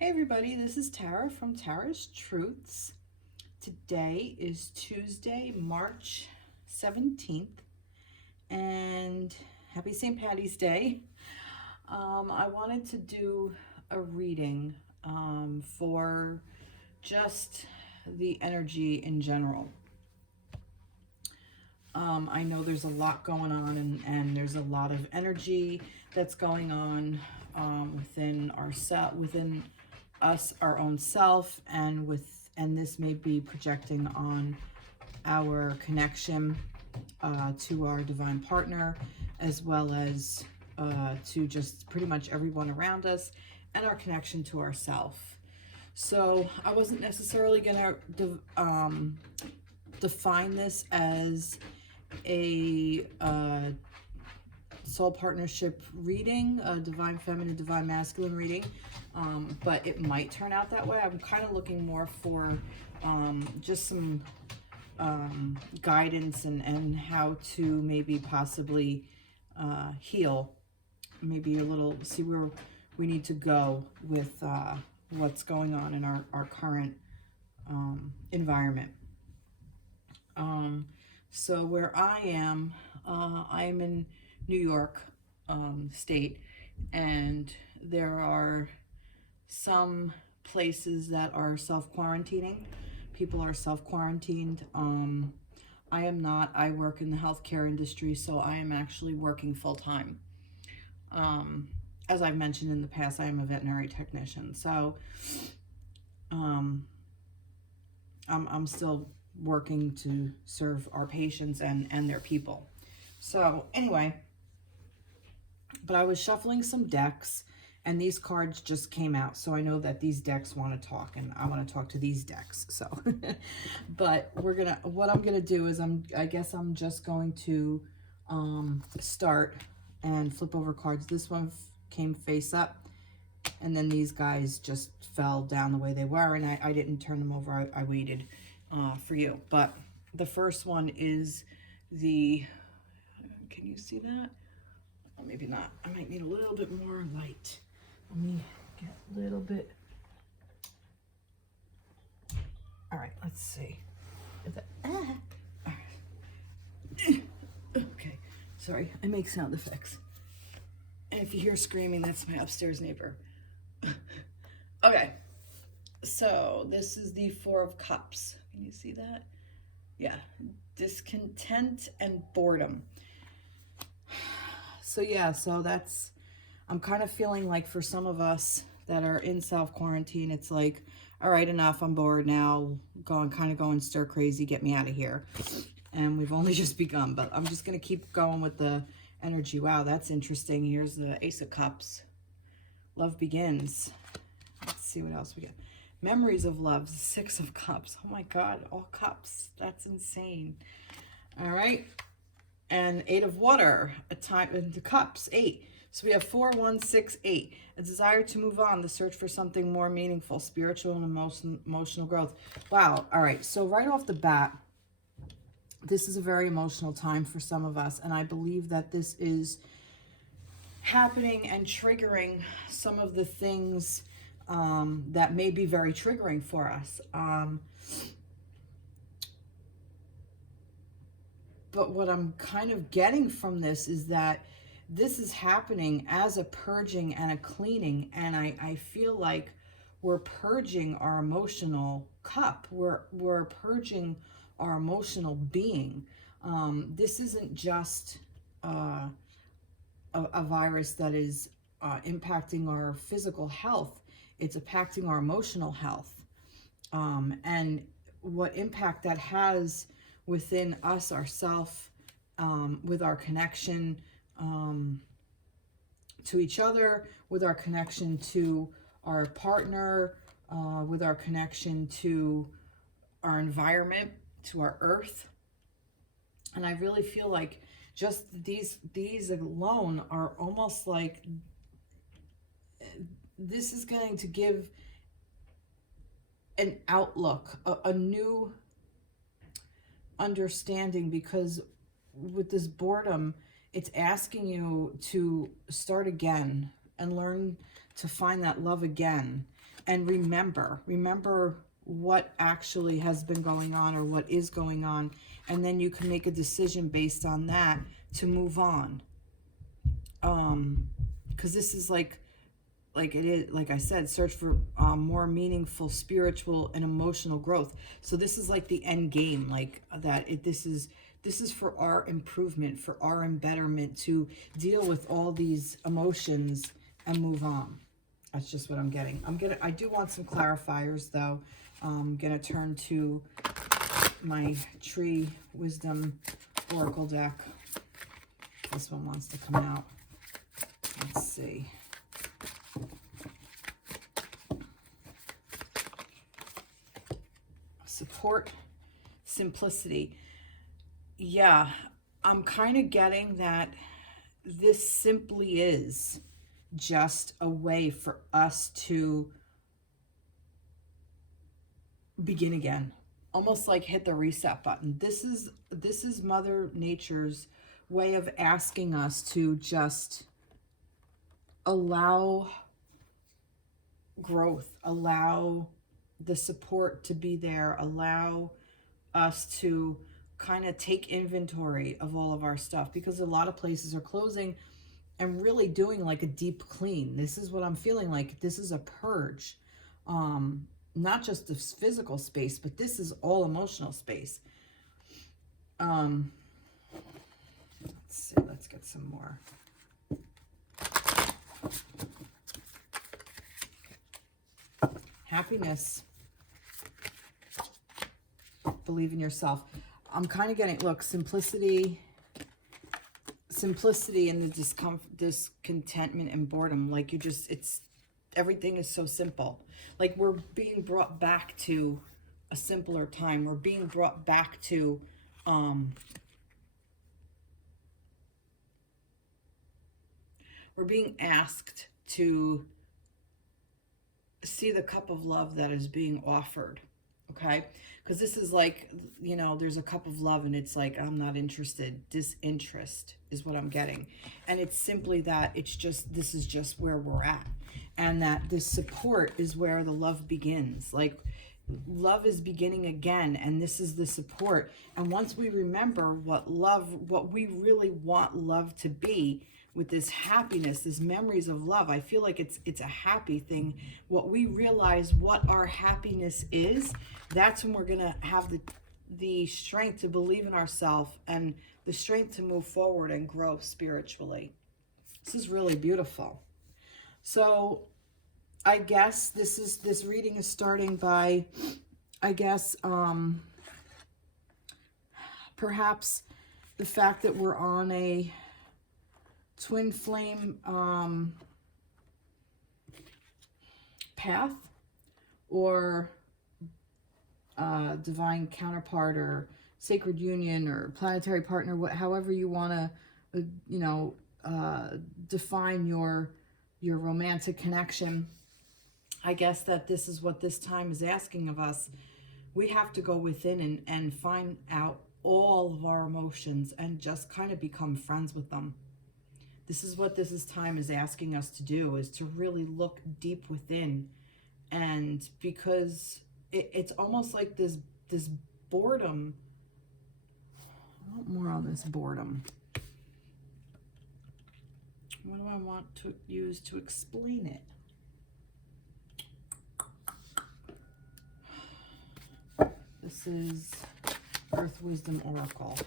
Hey everybody, this is Tara from Tara's Truths. Today is Tuesday, March 17th, and happy St. Patty's Day. I wanted to do a reading for just the energy in general. I know there's a lot going on, and there's a lot of energy that's going on within within us, our own self, and this may be projecting on our connection to our divine partner, as well as to just pretty much everyone around us, and our connection to ourself. So I wasn't necessarily gonna define this as a soul partnership reading, a divine feminine, divine masculine reading, but it might turn out that way. I'm kind of looking more for just some guidance and how to maybe possibly heal, maybe a little, see where we need to go with what's going on in our current environment. So where I am in New York state, and there are some places that are self-quarantining. People are self-quarantined. I am not. I work in the healthcare industry, so I am actually working full-time. As I've mentioned in the past, I am a veterinary technician, so I'm still working to serve our patients and their people. So anyway, but I was shuffling some decks, and these cards just came out, so I know that these decks want to talk, and I want to talk to these decks. So but what I'm gonna do is I guess I'm just going to start and flip over cards. This one came face up, and then these guys just fell down the way they were, and I didn't turn them over. I waited for you. But the first one is the, can you see that? Well, maybe not. I might need a little bit more light. Let me get a little bit. All right, let's see. Is that, all right. Okay, sorry, I make sound effects. And if you hear screaming, that's my upstairs neighbor. Okay, so this is the Four of Cups. Can you see that? Yeah, discontent and boredom. So yeah, so that's, I'm kind of feeling like for some of us that are in self-quarantine, it's like, all right, enough, I'm bored now, going stir crazy, get me out of here. And we've only just begun, but I'm just going to keep going with the energy. Wow, that's interesting. Here's the Ace of Cups. Love begins. Let's see what else we get. Memories of love, Six of Cups. Oh my God, all cups. That's insane. All right. And Eight of Water, a time into cups, 8. So we have 4, 1, 6, 8. A desire to move on, the search for something more meaningful, spiritual and emotional growth. Wow. All right. So right off the bat, this is a very emotional time for some of us, and I believe that this is happening and triggering some of the things that may be very triggering for us. But what I'm kind of getting from this is that this is happening as a purging and a cleaning, and I feel like we're purging our emotional cup. We're purging our emotional being. This isn't just a virus that is impacting our physical health. It's impacting our emotional health. And what impact that has within us, ourself, with our connection to each other, with our connection to our partner, with our connection to our environment, to our earth. And I really feel like just these alone are almost like this is going to give an outlook, a new understanding, because with this boredom, it's asking you to start again and learn to find that love again. and remember what actually has been going on or what is going on, and then you can make a decision based on that to move on. Because this is like it is, like I said, search for more meaningful spiritual and emotional growth. So this is like the end game, like that. This is for our improvement, for our embetterment, to deal with all these emotions and move on. That's just what I'm getting. I do want some clarifiers though. I'm gonna turn to my Tree Wisdom Oracle deck. This one wants to come out. Let's see. Support, simplicity. Yeah, I'm kind of getting that this simply is just a way for us to begin again. Almost like hit the reset button. This is Mother Nature's way of asking us to just allow growth, allow the support to be there, allow us to kind of take inventory of all of our stuff, because a lot of places are closing and really doing like a deep clean. This is what I'm feeling like. This is a purge. Not just the physical space, but this is all emotional space. Let's see, let's get some more. Happiness. Believe in yourself. I'm kind of getting, look, simplicity and the discontentment and boredom. Like everything is so simple. Like we're being brought back to a simpler time. We're being brought back to we're being asked to see the cup of love that is being offered. Okay, because this is like, you know, there's a cup of love and it's like, I'm not interested. Disinterest is what I'm getting. And it's simply that this is just where we're at. And that this support is where the love begins. Like love is beginning again, and this is the support. And once we remember what we really want love to be, with this happiness, this memories of love, I feel like it's a happy thing. What we realize what our happiness is, that's when we're gonna have the strength to believe in ourselves and the strength to move forward and grow spiritually. This is really beautiful. So I guess this reading is starting by, I guess, perhaps the fact that we're on a twin flame path, or divine counterpart, or sacred union, or planetary partner, however you want to define your romantic connection. I guess that this is what this time is asking of us. We have to go within and find out all of our emotions and just kind of become friends with them. This is what time is asking us to do, is to really look deep within. And because it's almost like this boredom. I want more on this boredom. What do I want to use to explain it? This is Earth Wisdom Oracle.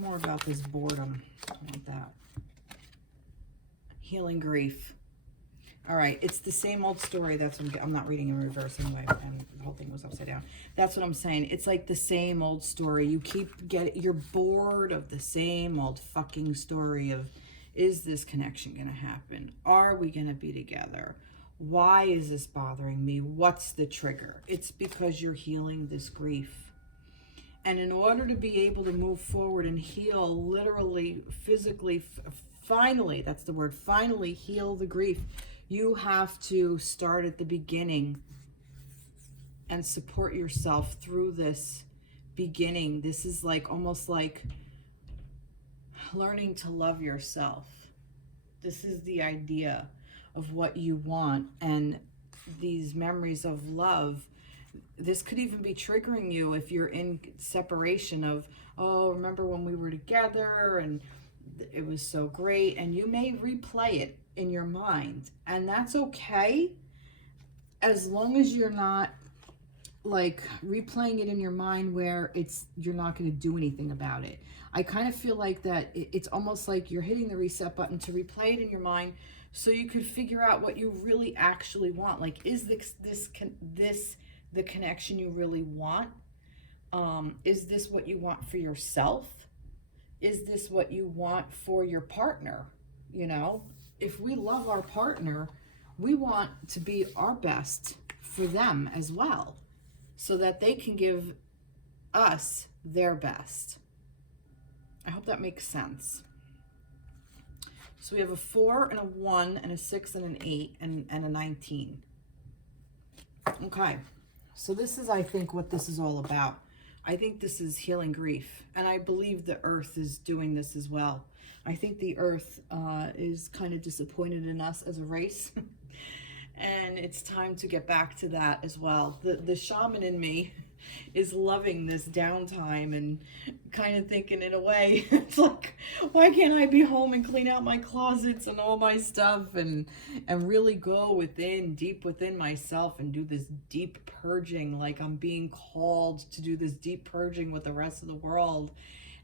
More about this boredom. I want that. Healing grief. All right, it's the same old story. That's what I'm not reading in reverse anyway, and the whole thing was upside down. That's what I'm saying. It's like the same old story. You're bored of the same old fucking story of, is this connection going to happen? Are we going to be together? Why is this bothering me? What's the trigger? It's because you're healing this grief. And in order to be able to move forward and heal, literally, physically, finally, that's the word, finally heal the grief, you have to start at the beginning and support yourself through this beginning. This is like almost like learning to love yourself. This is the idea of what you want, and these memories of love. This could even be triggering you if you're in separation of, oh, remember when we were together and it was so great, and you may replay it in your mind, and that's okay, as long as you're not like replaying it in your mind where you're not going to do anything about it. I kind of feel like that it's almost like you're hitting the reset button to replay it in your mind so you could figure out what you really actually want. Like, is this the connection you really want? Is this what you want for yourself? Is this what you want for your partner? You know, if we love our partner, we want to be our best for them as well, so that they can give us their best. I hope that makes sense. So we have a 4 and a 1 and a 6 and an 8 and a 19. Okay, so this is, I think, what this is all about. I think this is healing grief, and I believe the earth is doing this as well. I think the earth is kind of disappointed in us as a race, and it's time to get back to that as well. The shaman in me is loving this downtime and kind of thinking, in a way, it's like, why can't I be home and clean out my closets and all my stuff and really go within, deep within myself and do this deep purging, like I'm being called to do this deep purging with the rest of the world.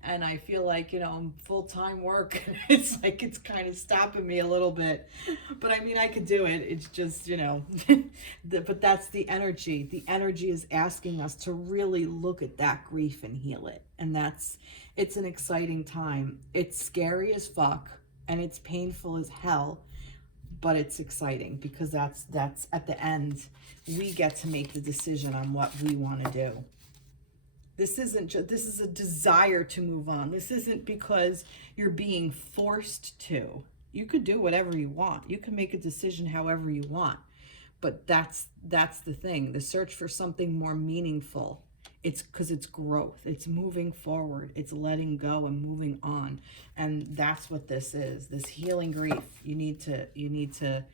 And I feel like, you know, I'm full-time work. It's like, it's kind of stopping me a little bit. But I mean, I could do it. It's just, you know, but that's the energy. The energy is asking us to really look at that grief and heal it. And it's an exciting time. It's scary as fuck and it's painful as hell, but it's exciting because that's at the end, we get to make the decision on what we want to do. This is a desire to move on. This isn't because you're being forced to. You could do whatever you want. You can make a decision however you want. But that's the thing. The search for something more meaningful. It's because it's growth. It's moving forward. It's letting go and moving on. And that's what this is. This healing grief. You need to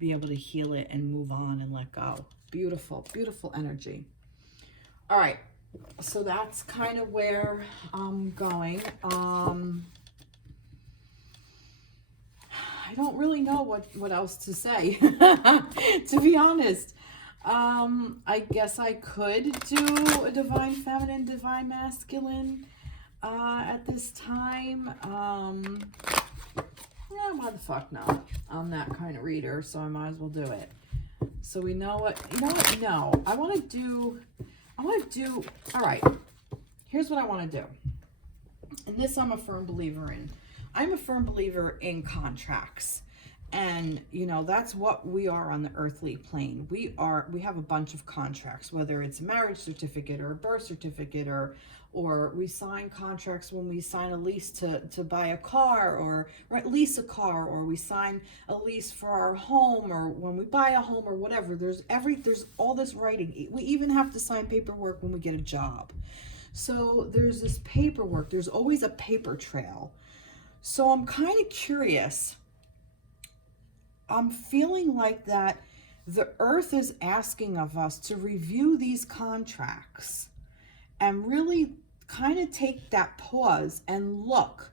be able to heal it and move on and let go. Beautiful, beautiful energy. All right. So that's kind of where I'm going. I don't really know what else to say, to be honest. I guess I could do a divine feminine, divine masculine at this time. Yeah, why the fuck not? I'm that kind of reader, so I might as well do it. So we know what, no, I want to do, all right, here's what I want to do. And this I'm a firm believer in. I'm a firm believer in contracts. And, you know, that's what we are on the earthly plane. We have a bunch of contracts, whether it's a marriage certificate or a birth certificate, or we sign contracts when we sign a lease to buy a car or lease a car, or we sign a lease for our home, or when we buy a home or whatever. There's all this writing. We even have to sign paperwork when we get a job. So there's this paperwork. There's always a paper trail. So I'm kind of curious. I'm feeling like that the earth is asking of us to review these contracts and really kind of take that pause and look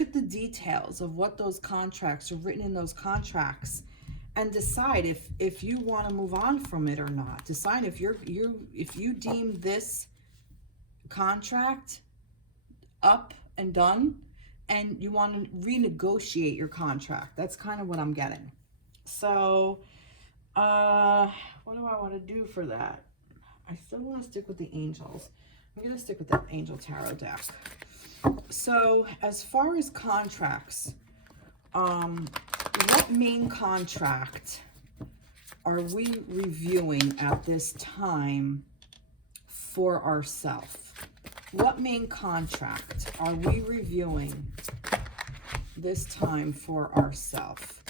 at the details of what those contracts are written in those contracts, and decide if you want to move on from it or not. Decide if you deem this contract up and done and you want to renegotiate your contract. That's kind of what I'm getting. So, what do I want to do for that? I still want to stick with the angels. I'm going to stick with the angel tarot deck. So, as far as contracts, what main contract are we reviewing at this time for ourselves? What main contract are we reviewing this time for ourselves?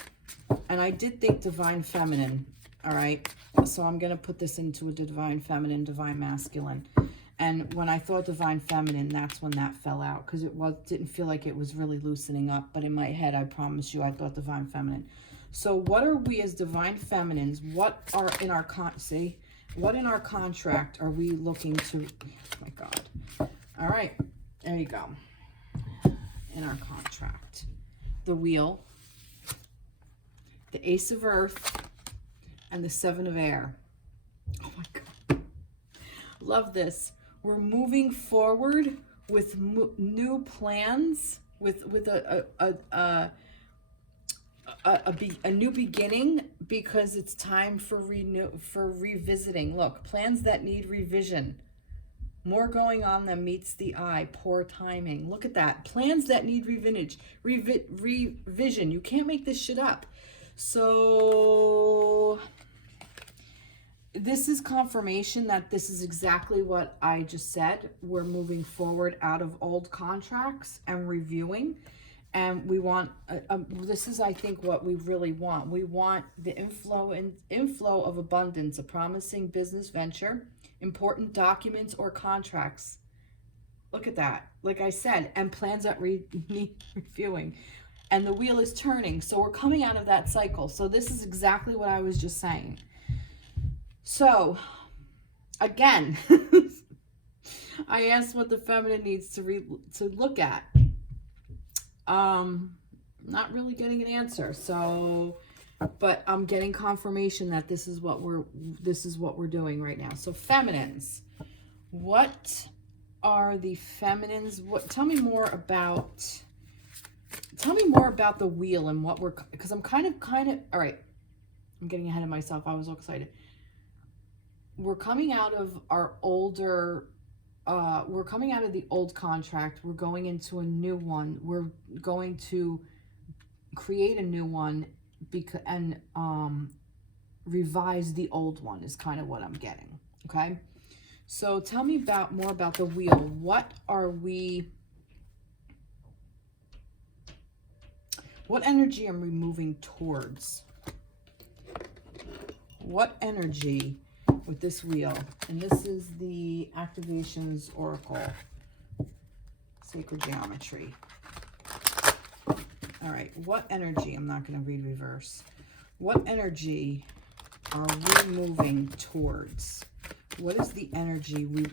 And I did think divine feminine, all right? So I'm going to put this into a divine feminine, divine masculine. And when I thought divine feminine, that's when that fell out, because it didn't feel like it was really loosening up. But in my head, I promise you, I thought divine feminine. So what are we as divine feminines? What are in our what in our contract are we looking to, oh my God. All right, there you go. In our contract, the Wheel, the Ace of Earth, and the Seven of Air. Oh my God. Love this. We're moving forward with new plans, with a new beginning, because it's time for revisiting. Look, plans that need revision. More going on than meets the eye. Poor timing. Look at that. Plans that need revision. You can't make this shit up. So this is confirmation that this is exactly what I just said. We're moving forward out of old contracts and reviewing. And we want, this is, I think, what we really want. We want the inflow of abundance, a promising business venture, important documents or contracts. Look at that. Like I said, and plans that need reviewing. And the wheel is turning. So we're coming out of that cycle. So this is exactly what I was just saying. So, again, I asked what the feminine needs to look at. Not really getting an answer. So, but I'm getting confirmation that this is what we're doing right now. So feminines, what are the feminines? Tell me more about the wheel and what because I'm kind of, all right, I'm getting ahead of myself. I was all excited. We're coming out of our older, we're coming out of the old contract. We're going into a new one. We're going to create a new one and revise the old one is kind of what I'm getting. Okay. So tell me more about the wheel. What energy are we moving towards? What energy with this wheel? And this is the Activations Oracle, Sacred Geometry. All right, what energy? I'm not going to read reverse. What energy are we moving towards? What is the energy we're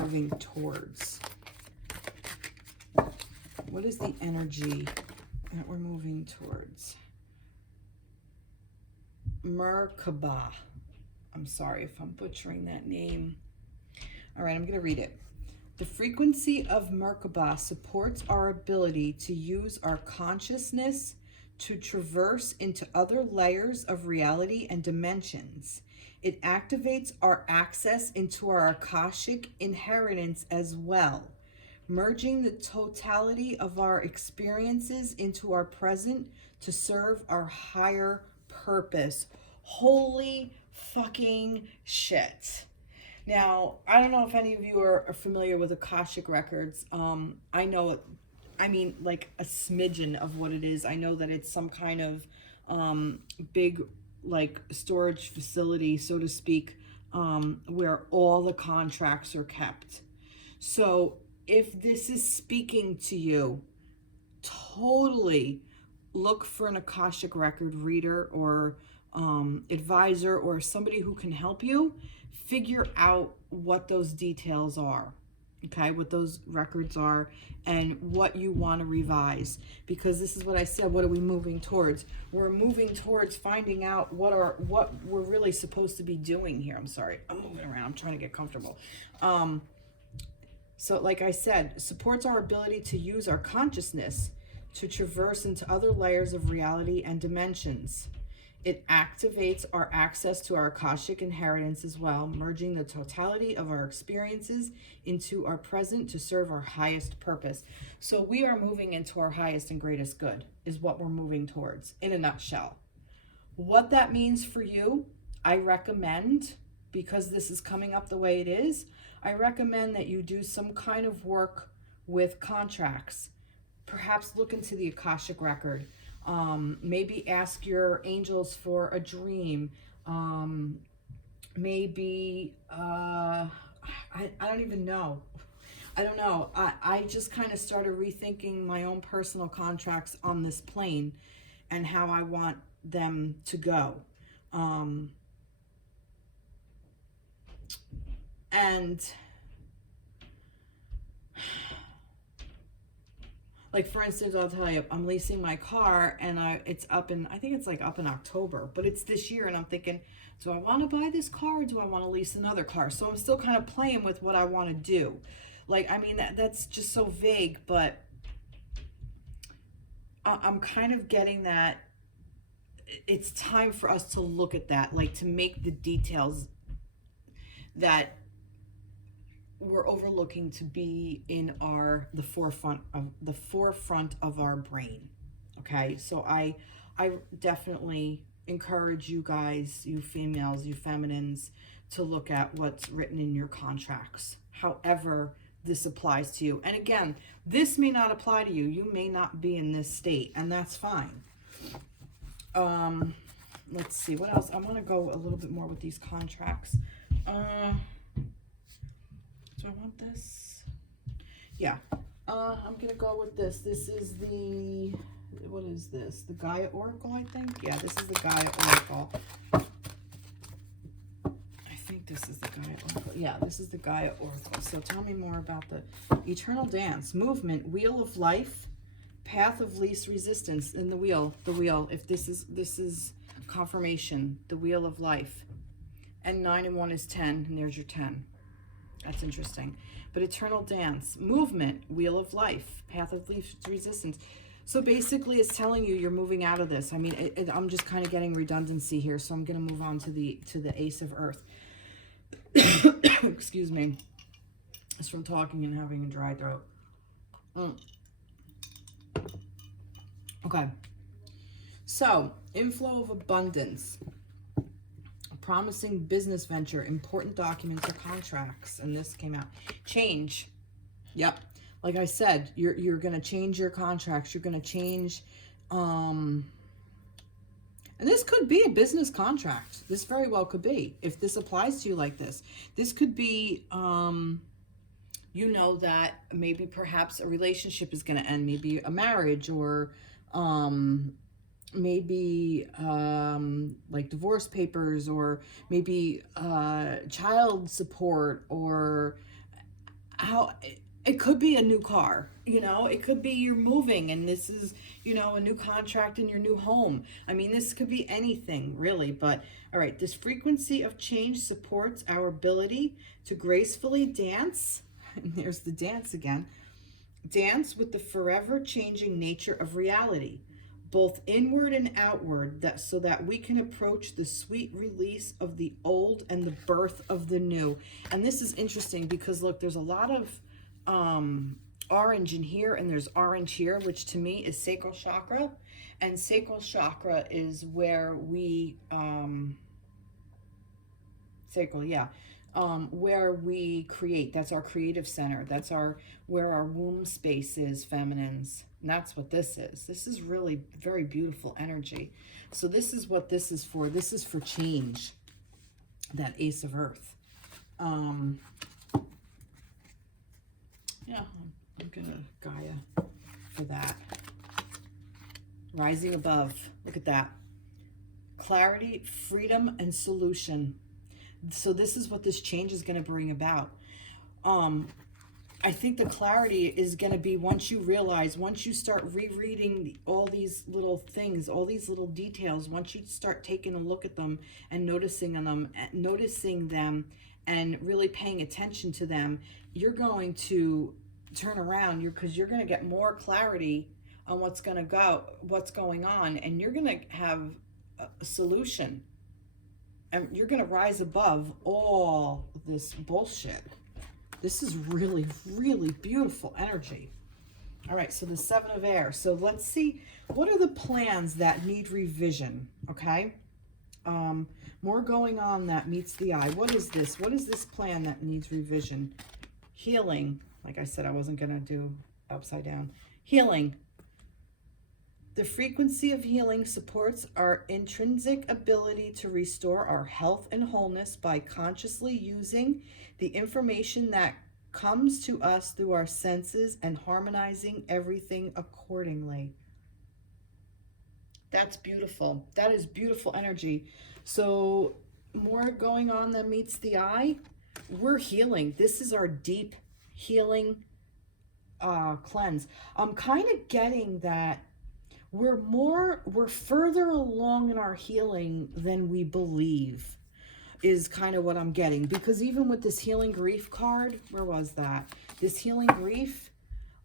moving towards? What is the energy that we're moving towards? Merkaba. I'm sorry if I'm butchering that name. All right, I'm going to read it. The frequency of Merkaba supports our ability to use our consciousness to traverse into other layers of reality and dimensions. It activates our access into our Akashic inheritance as well, merging the totality of our experiences into our present to serve our higher purpose. Holy fucking shit. Now, I don't know if any of you are familiar with Akashic Records. I know, I mean, like a smidgen of what it is. I know that it's some kind of big, like, storage facility, so to speak, where all the contracts are kept. So if this is speaking to you, totally look for an Akashic Record reader or advisor or somebody who can help you figure out what those details are, okay, what those records are and what you want to revise, because this is what I said. What are we moving towards? We're moving towards finding out what we're really supposed to be doing here. I'm sorry, I'm moving around, I'm trying to get comfortable. So like I said, supports our ability to use our consciousness to traverse into other layers of reality and dimensions. It activates our access to our Akashic inheritance as well, merging the totality of our experiences into our present to serve our highest purpose. So we are moving into our highest and greatest good is what we're moving towards in a nutshell. What that means for you, I recommend, because this is coming up the way it is, I recommend that you do some kind of work with contracts. Perhaps look into the Akashic Record. Maybe ask your angels for a dream. Maybe, I don't even know. I don't know. I just kind of started rethinking my own personal contracts on this plane and how I want them to go. And like, for instance, I'll tell you, I'm leasing my car, and it's up in, I think it's like up in October, but it's this year, and I'm thinking, do I want to buy this car, or do I want to lease another car? So I'm still kind of playing with what I want to do. Like, I mean, that's just so vague, but I'm kind of getting that it's time for us to look at that, like to make the details that we're overlooking to be in the forefront of our brain. Okay, so I definitely encourage you guys, you females, you feminines, to look at what's written in your contracts, however this applies to you. And again, this may not apply to you. You may not be in this state, and that's fine. Let's see what else. I want to go a little bit more with these contracts. Do I want this? Yeah. I'm going to go with this. This is the, what is this? The Gaia Oracle, I think? Yeah, this is the Gaia Oracle. I think this is the Gaia Oracle. Yeah, this is the Gaia Oracle. So tell me more about the Eternal Dance. Movement, Wheel of Life, Path of Least Resistance. And the wheel, if this is confirmation, the Wheel of Life. And 9 and 1 is 10, and there's your 10. That's interesting. But Eternal Dance, Movement, Wheel of Life, Path of Least Resistance. So basically it's telling you you're moving out of this. I mean, I'm just kind of getting redundancy here, so I'm going to move on to the Ace of Earth. Excuse me. It's from talking and having a dry throat. Okay. So, inflow of abundance. Promising business venture, important documents or contracts, and this came out. Change. Yep. Like I said, you're going to change your contracts. You're going to change, and this could be a business contract. This very well could be, if this applies to you like this. This could be, you know, that maybe perhaps a relationship is going to end, maybe a marriage, or maybe like divorce papers, or maybe child support, or how it could be a new car, you know, it could be you're moving and this is, you know, a new contract in your new home. I mean, this could be anything really. But all right, this frequency of change supports our ability to gracefully dance, and there's the dance again, dance with the forever changing nature of reality, both inward and outward, so that we can approach the sweet release of the old and the birth of the new. And this is interesting because look, there's a lot of orange in here, and there's orange here, which to me is sacral chakra. And sacral chakra is where we where we create. That's our creative center. That's where our womb space is, feminines. And that's what this is. This is really very beautiful energy. So this is what this is for. This is for change. That Ace of Earth. Yeah, I'm gonna Gaia for that. Rising above. Look at that. Clarity, freedom, and solution. So this is what this change is going to bring about. I think the clarity is going to be once you realize, once you start rereading all these little things, all these little details, once you start taking a look at them and noticing them and really paying attention to them, you're going to turn around, because you're going to get more clarity on what's going on, and you're going to have a solution. And you're going to rise above all this bullshit. This is really, really beautiful energy. All right, so the Seven of Air. So let's see, what are the plans that need revision, okay? More going on that meets the eye. What is this? What is this plan that needs revision? Healing. Like I said, I wasn't going to do upside down. Healing. The frequency of healing supports our intrinsic ability to restore our health and wholeness by consciously using the information that comes to us through our senses and harmonizing everything accordingly. That's beautiful. That is beautiful energy. So more going on than meets the eye. We're healing. This is our deep healing cleanse. I'm kind of getting that we're further along in our healing than we believe, is kind of what I'm getting. Because even with this healing grief card, where was that? This healing grief,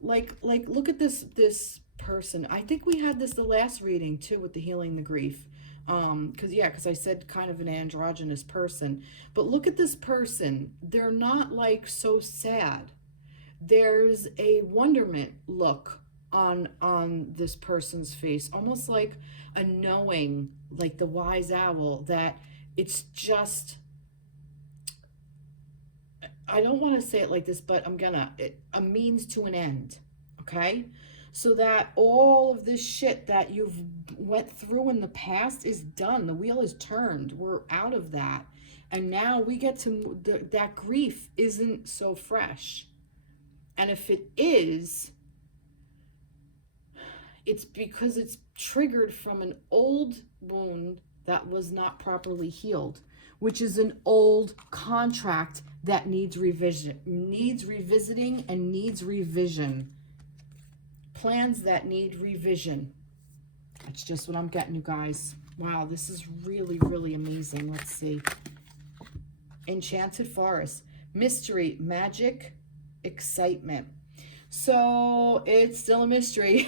like look at this person. I think we had this the last reading too, with the healing the grief. Because I said kind of an androgynous person. But look at this person. They're not like so sad. There's a wonderment look on this person's face, almost like a knowing, like the wise owl, that it's just, I don't want to say it like this, but a means to an end. Okay, so that all of this shit that you've went through in the past is done. The wheel is turned. We're out of that, and now we get to that grief isn't so fresh. And if it is, it's because it's triggered from an old wound that was not properly healed, which is an old contract that needs revisiting and needs revision. Plans that need revision. That's just what I'm getting, you guys. Wow, this is really, really amazing. Let's see. Enchanted Forest. Mystery, magic, excitement. So it's still a mystery.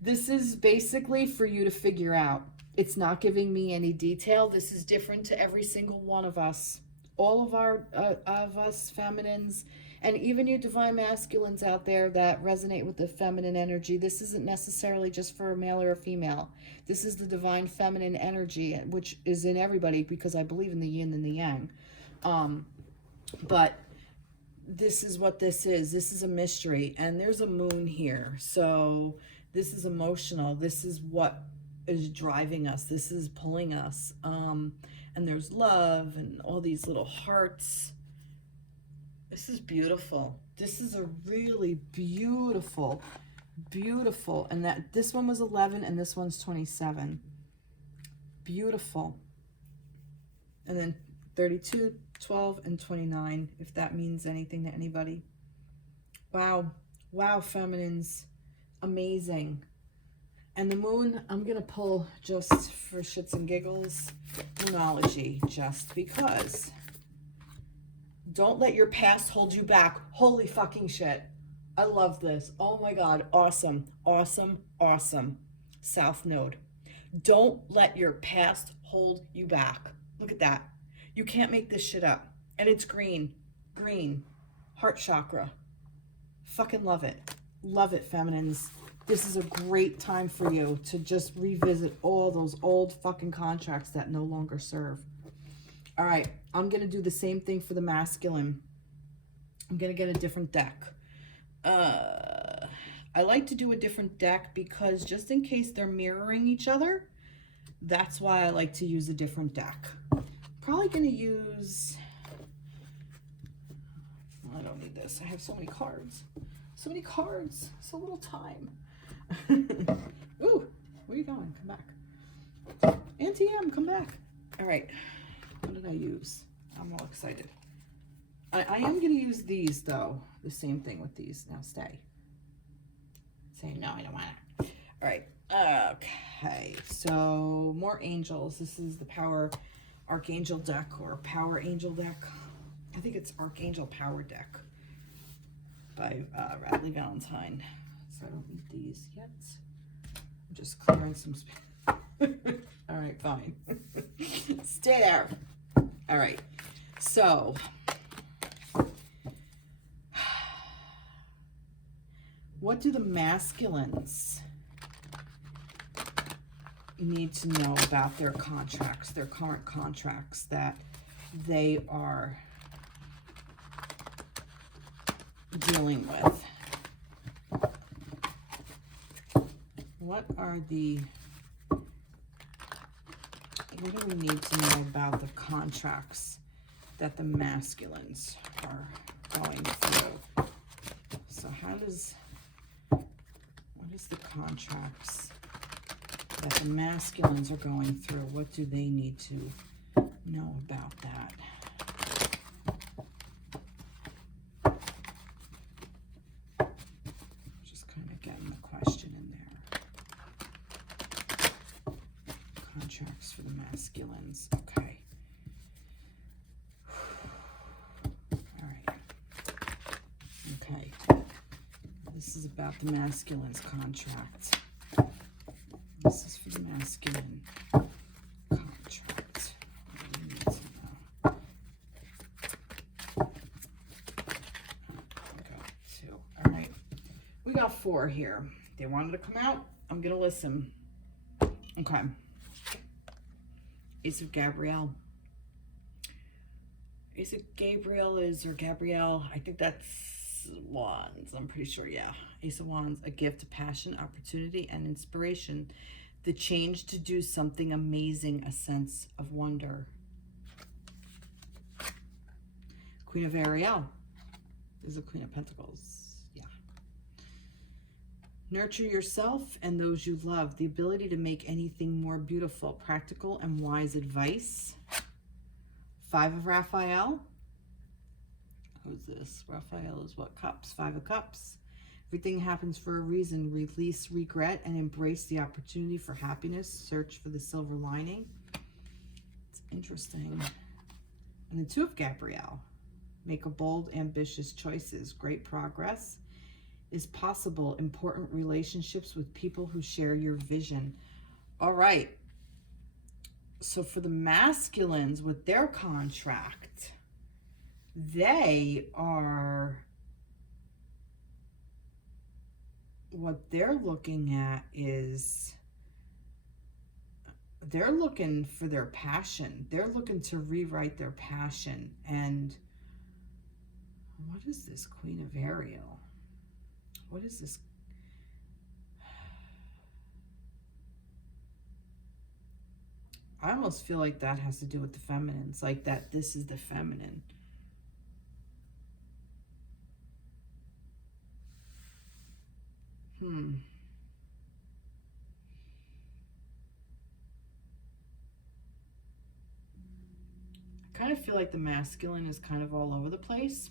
This is basically for you to figure out. It's not giving me any detail. This is different to every single one of us. All of us feminines, and even you divine masculines out there that resonate with the feminine energy. This isn't necessarily just for a male or a female. This is the divine feminine energy, which is in everybody, because I believe in the yin and the yang. But this is what this is. This is a mystery, and there's a moon here. So this is emotional. This is what is driving us. This is pulling us. And there's love and all these little hearts. This is beautiful. This is a really beautiful, beautiful. And this one was 11 and this one's 27. Beautiful. And then 32, 12, and 29, if that means anything to anybody. Wow. Wow, feminines. Amazing. And the moon, I'm going to pull just for shits and giggles, Moonology, just because. Don't let your past hold you back. Holy fucking shit. I love this. Oh my God. Awesome. Awesome. Awesome. South Node. Don't let your past hold you back. Look at that. You can't make this shit up. And it's green. Green. Heart chakra. Fucking love it. Love it, feminines. This is a great time for you to just revisit all those old fucking contracts that no longer serve. All right, I'm going to do the same thing for the masculine. I'm going to get a different deck. I like to do a different deck because just in case they're mirroring each other, that's why I like to use a different deck. Probably going to use... I don't need this. I have so many cards. So many cards. So little time. Ooh, where are you going? Come back. Auntie M, come back. All right. What did I use? I'm all excited. I am going to use these, though. The same thing with these. Now stay. Say, no, I don't want it. All right. Okay. So, more angels. This is the Power Archangel deck or Power Angel deck. I think it's Archangel Power deck by Radley Valentine. So I don't need these yet. I'm just clearing some space. All right, fine. Stay there. All right. So what do the masculines need to know about their contracts, their current contracts that they are dealing with? What do we need to know about the contracts that the masculines are going through? So what is the contracts that the masculines are going through. What do they need to know about that? Just kind of getting the question in there. Contracts for the masculines. Okay. All right. Okay. This is about the masculine's contract. This is for the masculine contract. What do you need to know? We got 2. All right. We got 4 here. They wanted to come out. I'm going to listen. Okay. Ace of Gabrielle. Ace of Gabriel is, or Gabrielle, I think that's Wands. I'm pretty sure, yeah. Ace of Wands, a gift, passion, opportunity, and inspiration. The change to do something amazing, a sense of wonder. Queen of Ariel. This is the Queen of Pentacles. Yeah. Nurture yourself and those you love. The ability to make anything more beautiful. Practical and wise advice. 5 of Raphael. Who's this? Raphael is what? Cups. 5 of Cups. Everything happens for a reason. Release regret and embrace the opportunity for happiness. Search for the silver lining. It's interesting. And the 2 of Gabrielle. Make a bold, ambitious choices. Great progress is possible. Important relationships with people who share your vision. All right. So for the masculines with their contract, they are, what they're looking at is, they're looking for their passion. They're looking to rewrite their passion. And what is this Queen of Ariel? What is this? I almost feel like that has to do with the feminines, like that this is the feminine. I kind of feel like the masculine is kind of all over the place.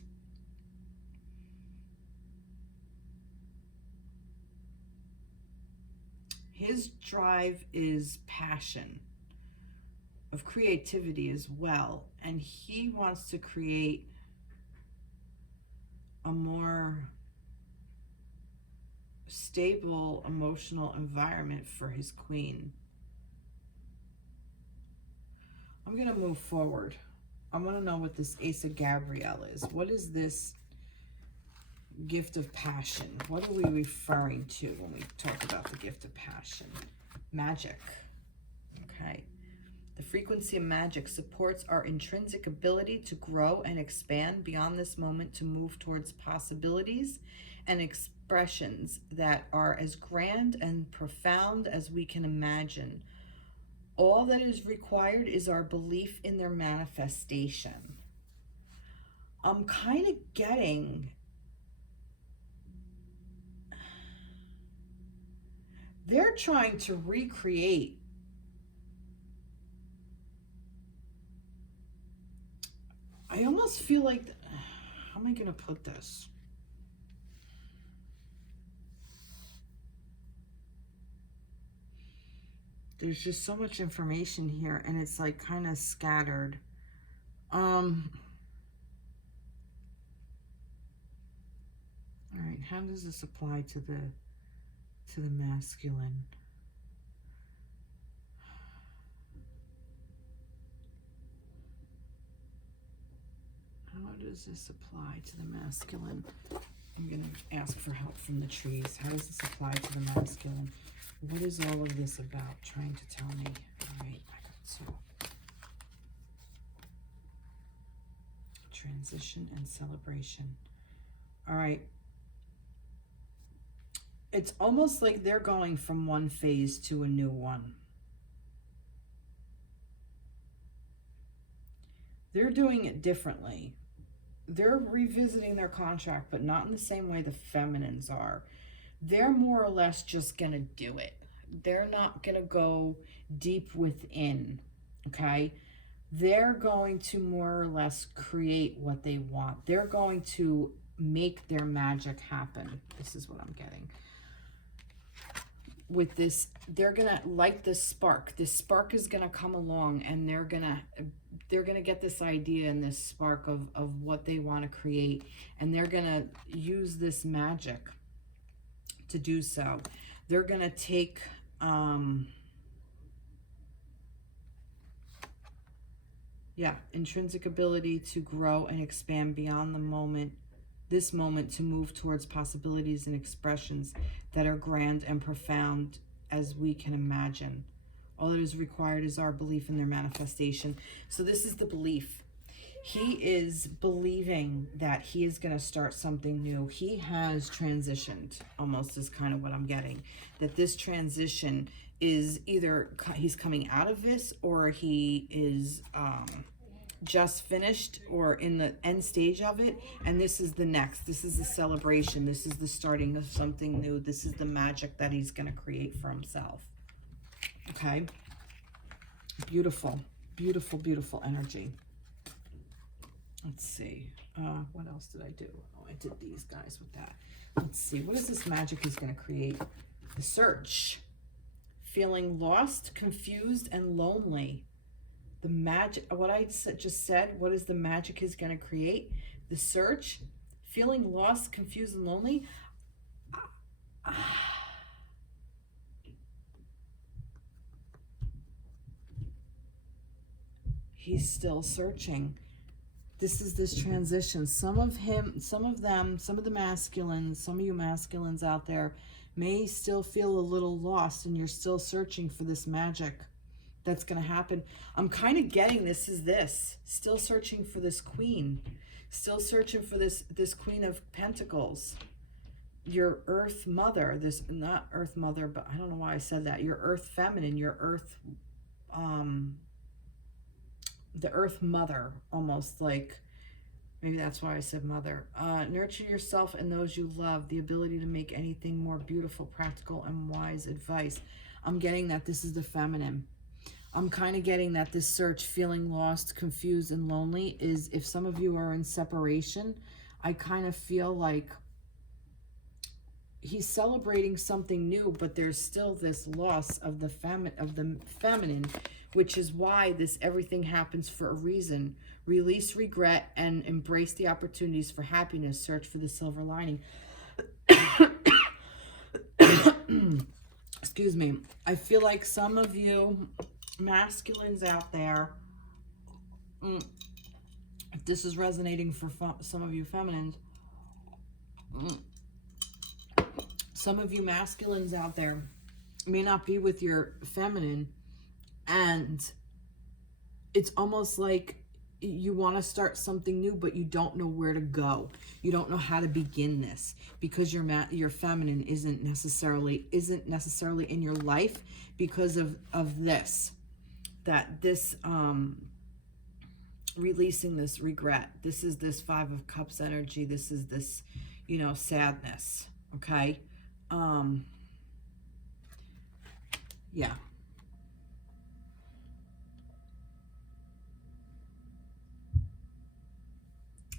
His drive is passion, of creativity as well, and he wants to create a more stable emotional environment for his queen. I'm going to move forward. I want to know what this Ace of Gabrielle is. What is this gift of passion? What are we referring to when we talk about the gift of passion? Magic. Okay. The frequency of magic supports our intrinsic ability to grow and expand beyond this moment, to move towards possibilities and expressions that are as grand and profound as we can imagine. All that is required is our belief in their manifestation. I'm kind of getting, they're trying to recreate I almost feel like, how am I going to put this? There's just so much information here, and it's like kind of scattered. All right, how does this apply to the masculine? How does this apply to the masculine? I'm going to ask for help from the trees. How does this apply to the masculine? What is all of this about? Trying to tell me. All right, I got 2. Transition and celebration. All right. It's almost like they're going from one phase to a new one. They're doing it differently. They're revisiting their contract, but not in the same way the feminines are. They're more or less just going to do it. they're not going to go deep within, okay? They're going to more or less create what they want. They're going to make their magic happen. This is what I'm getting. With this, they're going to light this spark. This spark is going to come along, and they're going to get this idea and this spark of what they want to create, and they're going to use this magic to do so. They're going to take intrinsic ability to grow and expand beyond the moment, this moment, to move towards possibilities and expressions that are grand and profound as we can imagine. All that is required is our belief in their manifestation. So this is the belief. He is believing that he is going to start something new. He has transitioned, almost is kind of what I'm getting. That this transition is either he's coming out of this, or he is just finished or in the end stage of it. And this is the next. This is the celebration. This is the starting of something new. This is the magic that he's going to create for himself. Okay? Beautiful, beautiful, beautiful energy. Let's see. What else did I do? Oh, I did these guys with that. Let's see. What is this magic he's going to create? The search. Feeling lost, confused, and lonely. The magic, what I just said, what is the magic he's going to create? The search. Feeling lost, confused, and lonely. He's still searching. This is this transition. Some of the masculines, some of you masculines out there may still feel a little lost, and you're still searching for this magic that's going to happen. I'm kind of getting this is this. Still searching for this queen. Still searching for this Queen of Pentacles. Your earth mother. This, not earth mother, but I don't know why I said that. Your earth feminine, your earth, the earth mother, almost like, maybe that's why I said mother. Nurture yourself and those you love. The ability to make anything more beautiful, practical, and wise advice. I'm getting that this is the feminine. I'm kind of getting that this search, feeling lost, confused, and lonely, is if some of you are in separation, I kind of feel like he's celebrating something new, but there's still this loss of the feminine, which is why this everything happens for a reason. Release regret and embrace the opportunities for happiness. Search for the silver lining. Excuse me. I feel like some of you masculines out there, if this is resonating for some of you feminines, some of you masculines out there may not be with your feminine, and it's almost like you want to start something new, but you don't know where to go. You don't know how to begin this because your feminine isn't necessarily in your life because of this. That this releasing this regret. This is this Five of Cups energy. This is this, sadness. Okay. Yeah.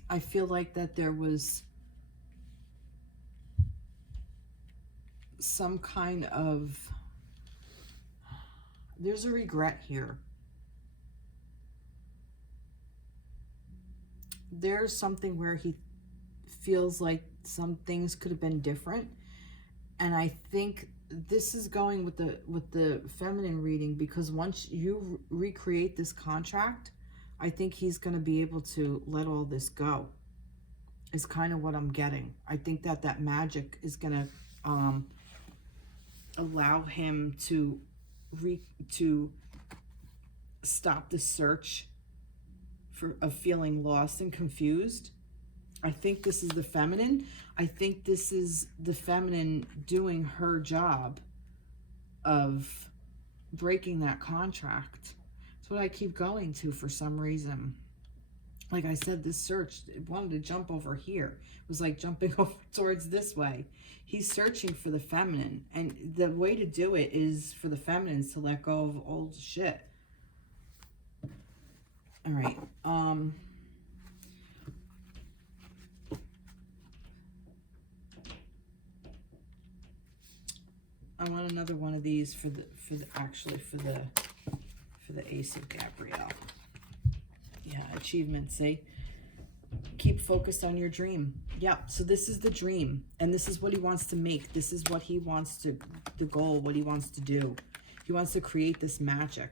I feel like that there was some kind of, there's a regret here. There's something where he feels like some things could have been different. And I think this is going with the feminine reading, because once you recreate this contract, I think he's going to be able to let all this go. Is kind of what I'm getting. I think that magic is going to allow him to stop the search of feeling lost and confused. I think this is the feminine. I think this is the feminine doing her job of breaking that contract. That's what I keep going to for some reason. like I said, this search, it wanted to jump over here. It was like jumping over towards this way. He's searching for the feminine. And the way to do it is for the feminines to let go of old shit. All right. I want another one of these for the Ace of Gabrielle. Yeah, achievement, see? Keep focused on your dream. Yeah, so this is the dream, and this is what he wants to make. This is what he wants to, the goal, what he wants to do. He wants to create this magic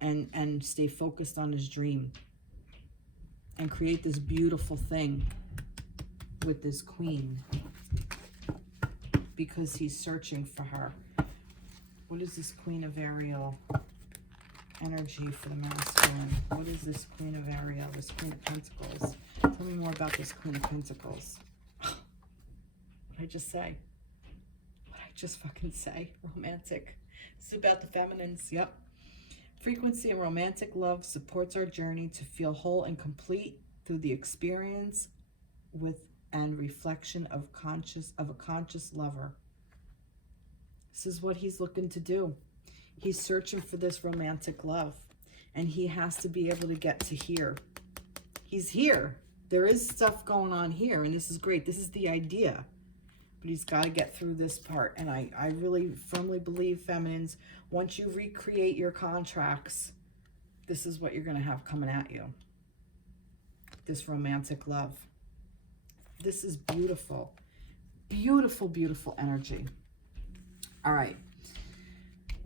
and stay focused on his dream and create this beautiful thing with this queen, because he's searching for her. What is this Queen of Ariel energy for the masculine? What is this Queen of Ariel, this Queen of Pentacles? Tell me more about this Queen of Pentacles. What did I just say? What did I just fucking say? Romantic. This is about the feminines. Yep. Frequency and romantic love supports our journey to feel whole and complete through the experience with and reflection of a conscious lover. This is what he's looking to do. He's searching for this romantic love, and he has to be able to get to here. He's here. There is stuff going on here, and this is great. This is the idea, but he's got to get through this part. And I really firmly believe, feminines, once you recreate your contracts, this is what you're going to have coming at you. This romantic love. This is beautiful. Beautiful, beautiful energy. All right.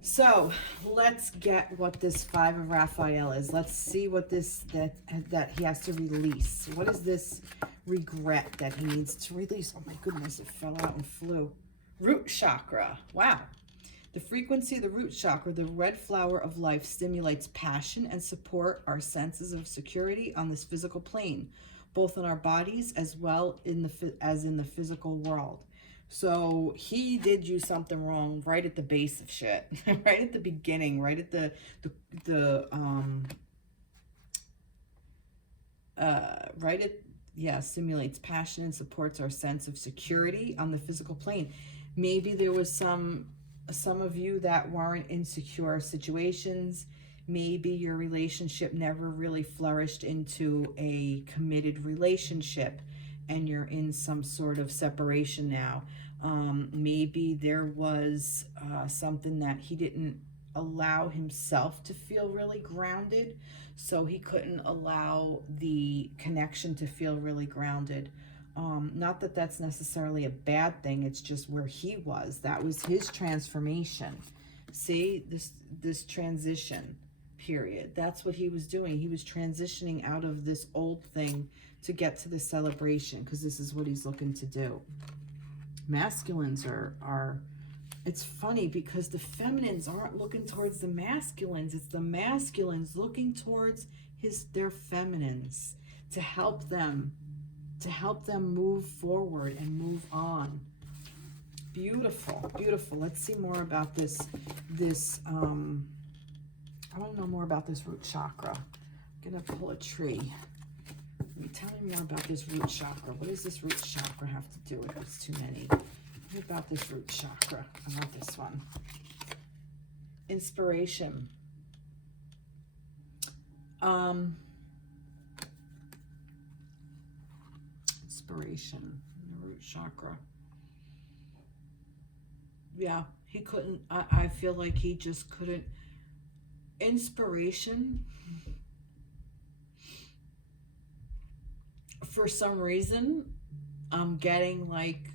So let's get what this Five of Raphael is. Let's see what this, that he has to release. What is this regret that he needs to release? Oh my goodness, it fell out and flew. Root chakra. Wow. The frequency of the root chakra, the red flower of life, stimulates passion and support our senses of security on this physical plane, both in our bodies as well as in the physical world. So he did you something wrong right at the base of shit, right at the beginning, right at stimulates passion and supports our sense of security on the physical plane. Maybe there was some of you that weren't in secure situations. Maybe your relationship never really flourished into a committed relationship, and you're in some sort of separation now. Maybe there was something that he didn't allow himself to feel really grounded, so he couldn't allow the connection to feel really grounded. Not that that's necessarily a bad thing, it's just where he was. That was his transformation. See, this transition period, that's what he was doing. He was transitioning out of this old thing to get to the celebration, because this is what he's looking to do. Masculines are it's funny because the feminines aren't looking towards the masculines. It's the masculines looking towards their feminines to help them move forward and move on. Beautiful, beautiful. Let's see more about this I want to know more about this root chakra. I'm gonna pull a tree. Tell me more about this root chakra. What does this root chakra have to do with it? It's too many. What about this root chakra? I want this one. Inspiration. Inspiration. The root chakra. Yeah, he couldn't. I feel like he just couldn't. Inspiration. For some reason, I'm getting like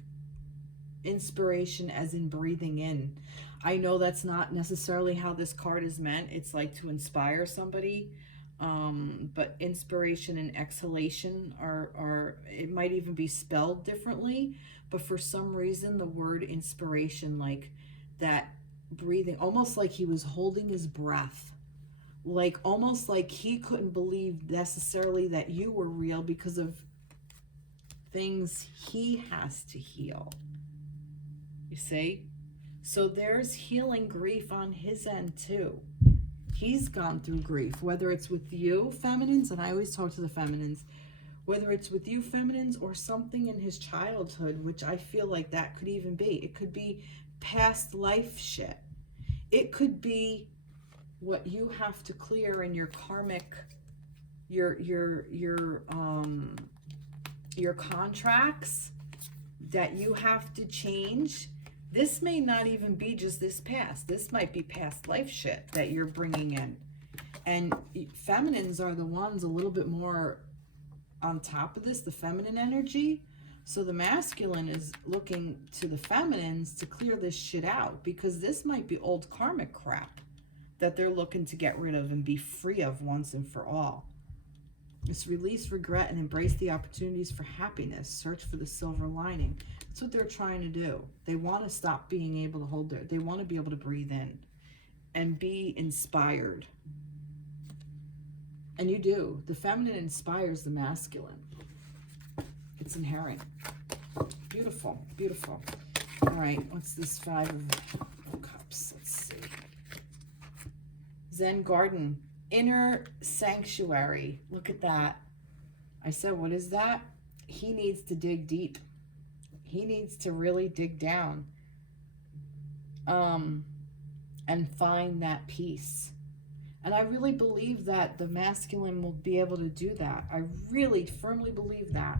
inspiration as in breathing in. I know that's not necessarily how this card is meant. It's like to inspire somebody. But inspiration and exhalation are, it might even be spelled differently. But for some reason, the word inspiration, like that breathing, almost like he was holding his breath. Like almost like he couldn't believe necessarily that you were real because of things he has to heal. You see? So there's healing grief on his end too. He's gone through grief, whether it's with you, feminines, and I always talk to the feminines, whether it's with you, feminines, or something in his childhood, which I feel like that could even be. It could be past life shit. It could be what you have to clear in your karmic, your contracts that you have to change. This may not even be just this past. This might be past life shit that you're bringing in. And feminines are the ones a little bit more on top of this, the feminine energy. So the masculine is looking to the feminines to clear this shit out, because this might be old karmic crap that they're looking to get rid of and be free of once and for all. It's release regret and embrace the opportunities for happiness. Search for the silver lining. That's what they're trying to do. They want to stop being able to hold they want to be able to breathe in and be inspired. And you do. The feminine inspires the masculine. It's inherent. Beautiful, beautiful. All right, what's this 5 of Cups? Let's see. Zen Garden, inner sanctuary. Look at that. I said, what is that? He needs to dig deep. He needs to really dig down and find that peace. And I really believe that the masculine will be able to do that. I really firmly believe that.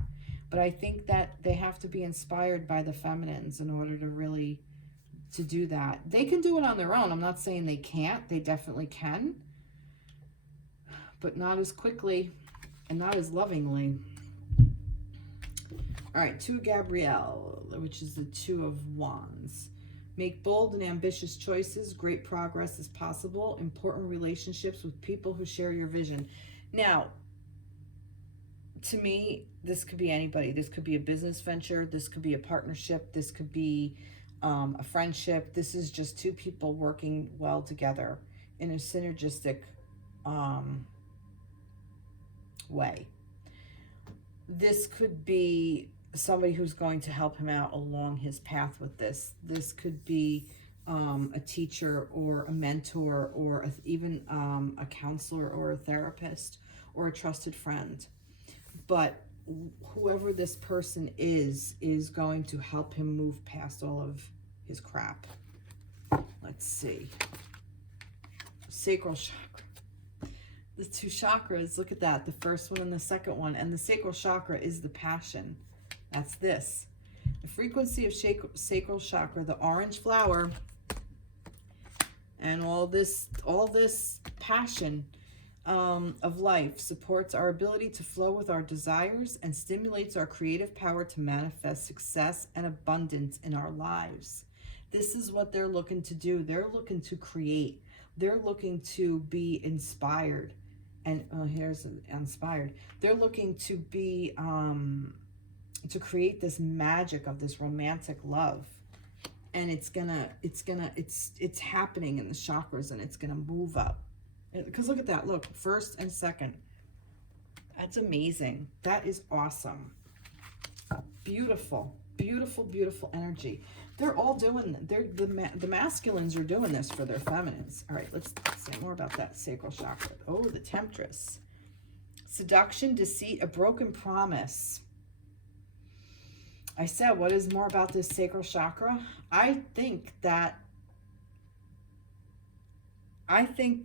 But I think that they have to be inspired by the feminines in order to really to do that. They can do it on their own. I'm not saying they can't. They definitely can. But not as quickly and not as lovingly. All right, 2 of Gabrielle, which is the 2 of Wands. Make bold and ambitious choices. Great progress is possible. Important relationships with people who share your vision. Now, to me, this could be anybody. This could be a business venture. This could be a partnership. This could be a friendship. This is just 2 people working well together in a synergistic way. This could be somebody who's going to help him out along his path with this. This could be a teacher or a mentor or even a counselor or a therapist or a trusted friend. But whoever this person is going to help him move past all of his crap. Let's see. Sacral chakra. The 2 chakras, look at that. The first one and the second one. And the sacral chakra is the passion. That's this. The frequency of sacral chakra, the orange flower, and all this passion of life supports our ability to flow with our desires and stimulates our creative power to manifest success and abundance in our lives. This is what they're looking to do. They're looking to create. They're looking to be inspired. And here's inspired. They're looking to be to create this magic of this romantic love. And it's happening in the chakras, and it's gonna move up. Because look at that, look, first and second. That's amazing. That is awesome. Beautiful, beautiful, beautiful energy. They're all doing, the masculines are doing this for their feminines. All right, let's say more about that sacral chakra. Oh, the temptress. Seduction, deceit, a broken promise. I said, what is more about this sacral chakra? I think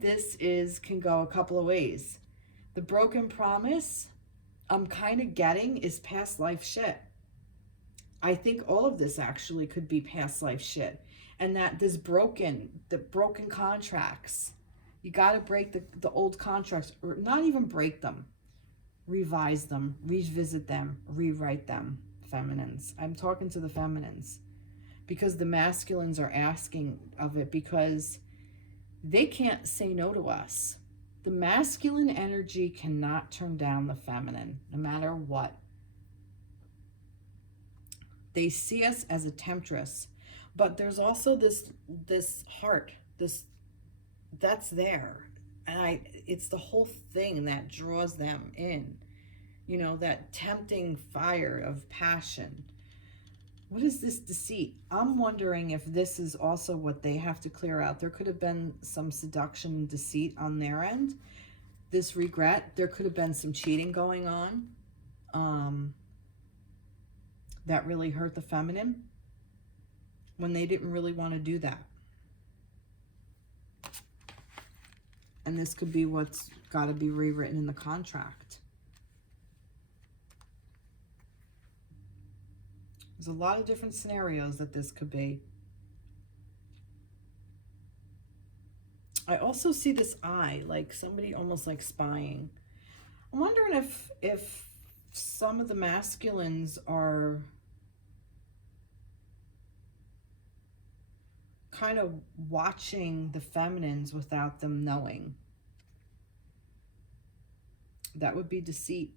this can go a couple of ways. The broken promise I'm kind of getting is past life shit. I think all of this actually could be past life shit. And that the broken contracts, you got to break the old contracts, or not even break them, revise them, revisit them, rewrite them. Feminines. I'm talking to the feminines because the masculines are asking of it because they can't say no to us. The masculine energy cannot turn down the feminine, no matter what. They see us as a temptress, but there's also this heart, that's there, and it's the whole thing that draws them in. You know, that tempting fire of passion. What is this deceit? I'm wondering if this is also what they have to clear out. There could have been some seduction and deceit on their end. This regret, there could have been some cheating going on that really hurt the feminine when they didn't really want to do that. And this could be what's got to be rewritten in the contract. There's a lot of different scenarios that this could be. I also see this eye, like somebody almost like spying. I'm wondering if some of the masculines are kind of watching the feminines without them knowing. That would be deceit.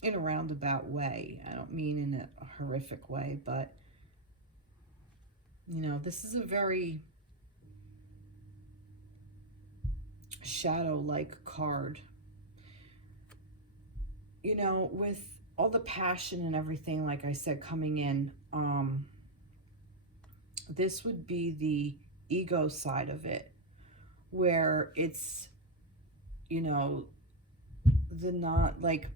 In a roundabout way. I don't mean in a horrific way, but you know, this is a very shadow-like card. You know, with all the passion and everything, like I said, coming in, this would be the ego side of it, where it's, you know, the not like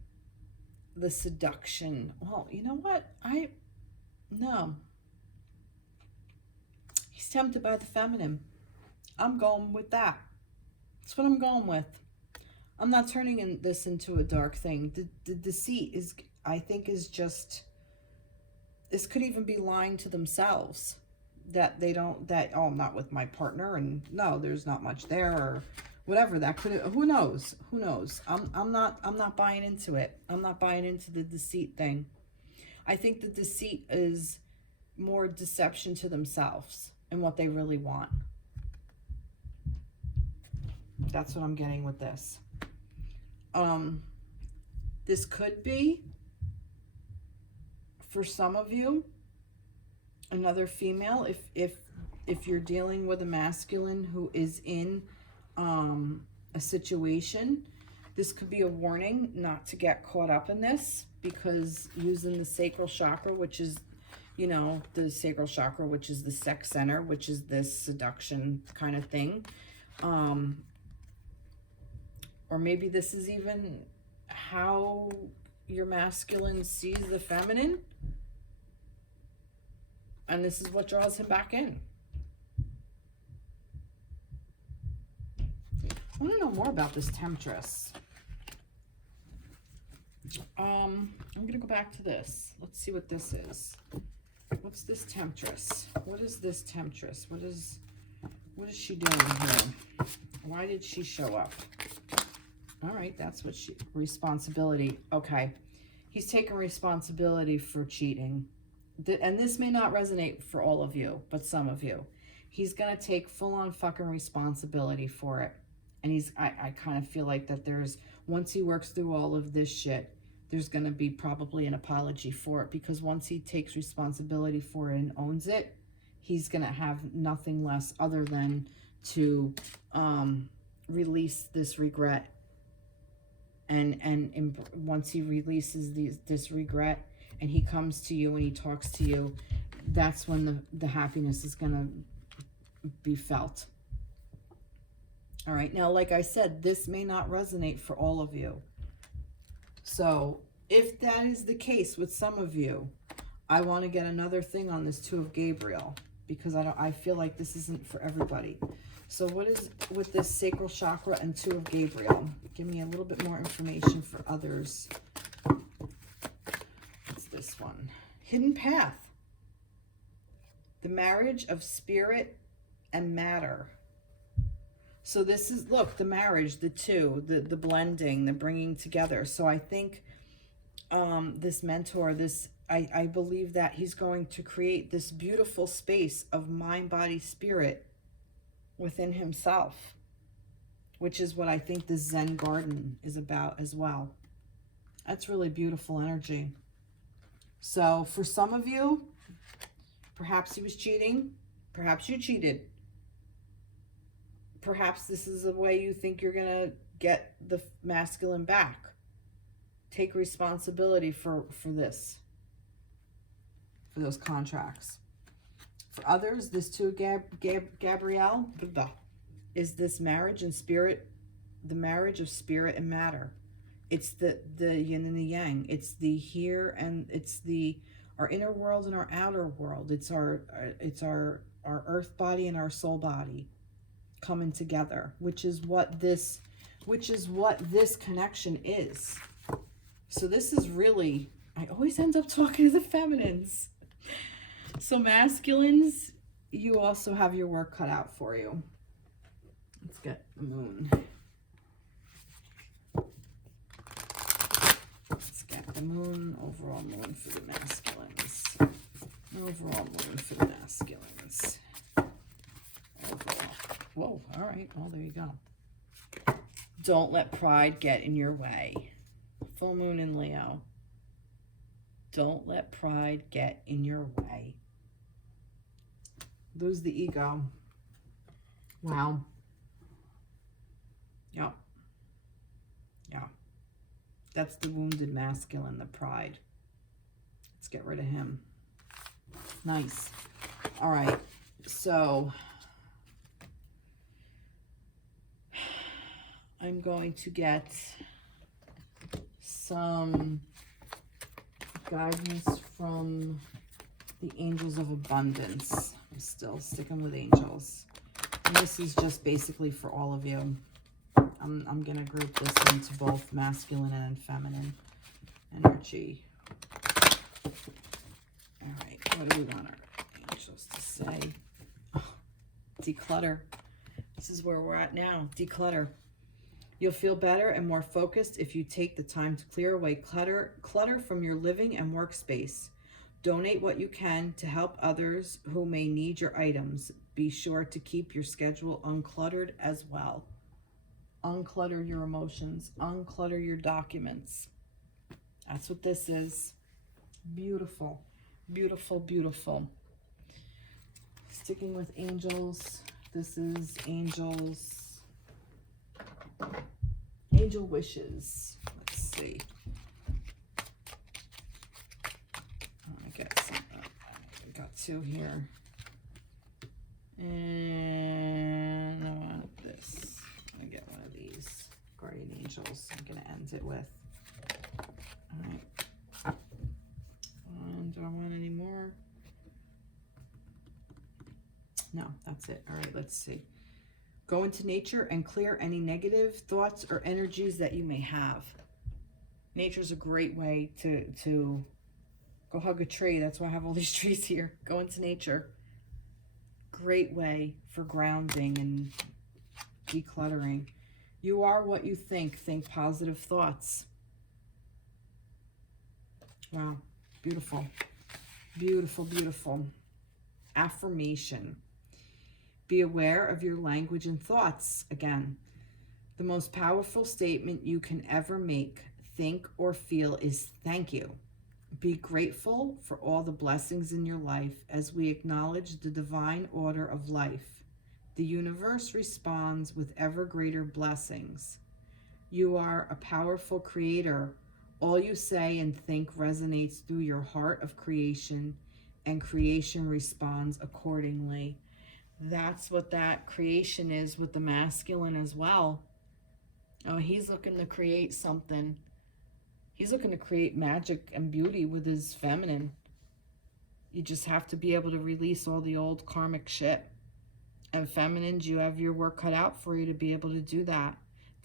the seduction. Well, you know what? No. He's tempted by the feminine. I'm going with that. That's what I'm going with. I'm not turning this into a dark thing. The deceit is, I think, is just, this could even be lying to themselves. That they don't, that, oh, I'm not with my partner, and no, there's not much there, or whatever. That could, who knows? Who knows? I'm not buying into it. I'm not buying into the deceit thing. I think the deceit is more deception to themselves and what they really want. That's what I'm getting with this. This could be, for some of you, another female. If you're dealing with a masculine who is in a situation, this could be a warning not to get caught up in this, because using the sacral chakra, which is, you know, the sacral chakra, which is the sex center, which is this seduction kind of thing. Or maybe this is even how your masculine sees the feminine. And this is what draws him back in. I want to know more about this temptress. I'm going to go back to this. Let's see what this is. What's this temptress? What is this temptress? What is she doing here? Why did she show up? All right, that's what responsibility. Okay. He's taking responsibility for cheating. And this may not resonate for all of you, but some of you. He's going to take full-on fucking responsibility for it. And I kind of feel like that once he works through all of this shit, there's going to be probably an apology for it. Because once he takes responsibility for it and owns it, he's going to have nothing less other than to release this regret. And once he releases this regret, and he comes to you and he talks to you, that's when the happiness is going to be felt. All right. Now, like I said, this may not resonate for all of you. So if that is the case with some of you, I want to get another thing on this Two of Gabriel, because I feel like this isn't for everybody. So what is with this sacral chakra and Two of Gabriel? Give me a little bit more information for others. What's this one? Hidden path. The marriage of spirit and matter. So this is, look, the marriage, the two, the blending, the bringing together. So I think this mentor, I believe that he's going to create this beautiful space of mind, body, spirit within himself, which is what I think the Zen garden is about as well. That's really beautiful energy. So for some of you, perhaps he was cheating. Perhaps you cheated. Perhaps this is a way you think you're going to get the masculine back. Take responsibility for this, for those contracts. For others, this too, Gabrielle, is this marriage and spirit, the marriage of spirit and matter. It's the yin and the yang. It's the here and it's our inner world and our outer world. It's our earth body and our soul body coming together, which is what this connection is. So this is really, I always end up talking to the feminines. So masculines, you also have your work cut out for you. Let's get the moon. Let's get the moon, overall moon for the masculines. Overall moon for the masculines. Overall. Whoa, all right. Well, there you go. Don't let pride get in your way. Full moon in Leo. Don't let pride get in your way. Lose the ego. Wow. Yeah. Yeah. That's the wounded masculine, the pride. Let's get rid of him. Nice. All right. So I'm going to get some guidance from the angels of abundance. I'm still sticking with angels. And this is just basically for all of you. I'm going to group this into both masculine and feminine energy. All right, what do we want our angels to say? Oh, declutter. This is where we're at now. Declutter. You'll feel better and more focused if you take the time to clear away clutter from your living and workspace. Donate what you can to help others who may need your items. Be sure to keep your schedule uncluttered as well. Unclutter your emotions. Unclutter your documents. That's what this is. Beautiful. Beautiful, beautiful. Sticking with angels. This is angels. Angel wishes. Let's see. I got some. I got two here. And I want this. I get one of these guardian angels. I'm going to end it with. All right. And do I want any more? No, that's it. All right, let's see. Go into nature and clear any negative thoughts or energies that you may have. Nature's a great way to go hug a tree. That's why I have all these trees here. Go into nature. Great way for grounding and decluttering. You are what you think. Think positive thoughts. Wow. Beautiful. Beautiful, beautiful. Affirmation. Be aware of your language and thoughts. Again, the most powerful statement you can ever make, think, or feel is thank you. Be grateful for all the blessings in your life as we acknowledge the divine order of life. The universe responds with ever greater blessings. You are a powerful creator. All you say and think resonates through your heart of creation, and creation responds accordingly. That's what that creation is with the masculine as well. Oh, he's looking to create something. He's looking to create magic and beauty with his feminine. You just have to be able to release all the old karmic shit. And feminines, you have your work cut out for you to be able to do that.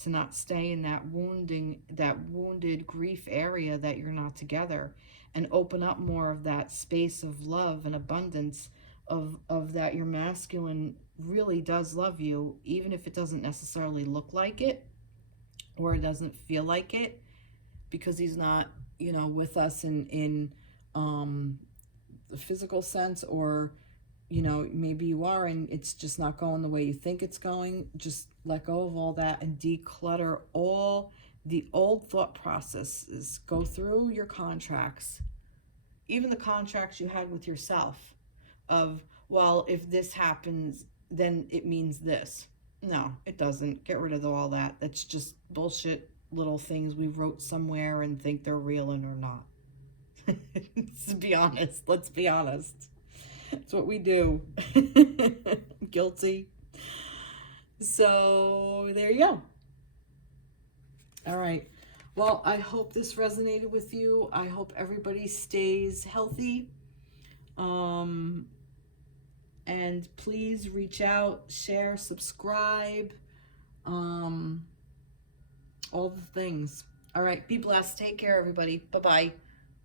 To not stay in that wounded grief area that you're not together. And open up more of that space of love and abundance of that your masculine really does love you, even if it doesn't necessarily look like it or it doesn't feel like it, because he's not, you know, with us in the physical sense, or, you know, maybe you are and it's just not going the way you think it's going. Just let go of all that and declutter all the old thought processes. Go through your contracts, even the contracts you had with yourself of, well, if this happens, then it means this. No, it doesn't. Get rid of all that. That's just bullshit little things we wrote somewhere and think they're real and are not. To be honest, let's be honest. It's what we do. Guilty. So there you go. All right. Well, I hope this resonated with you. I hope everybody stays healthy. And please reach out, share, subscribe, all the things. All right. Be blessed. Take care, everybody. Bye-bye.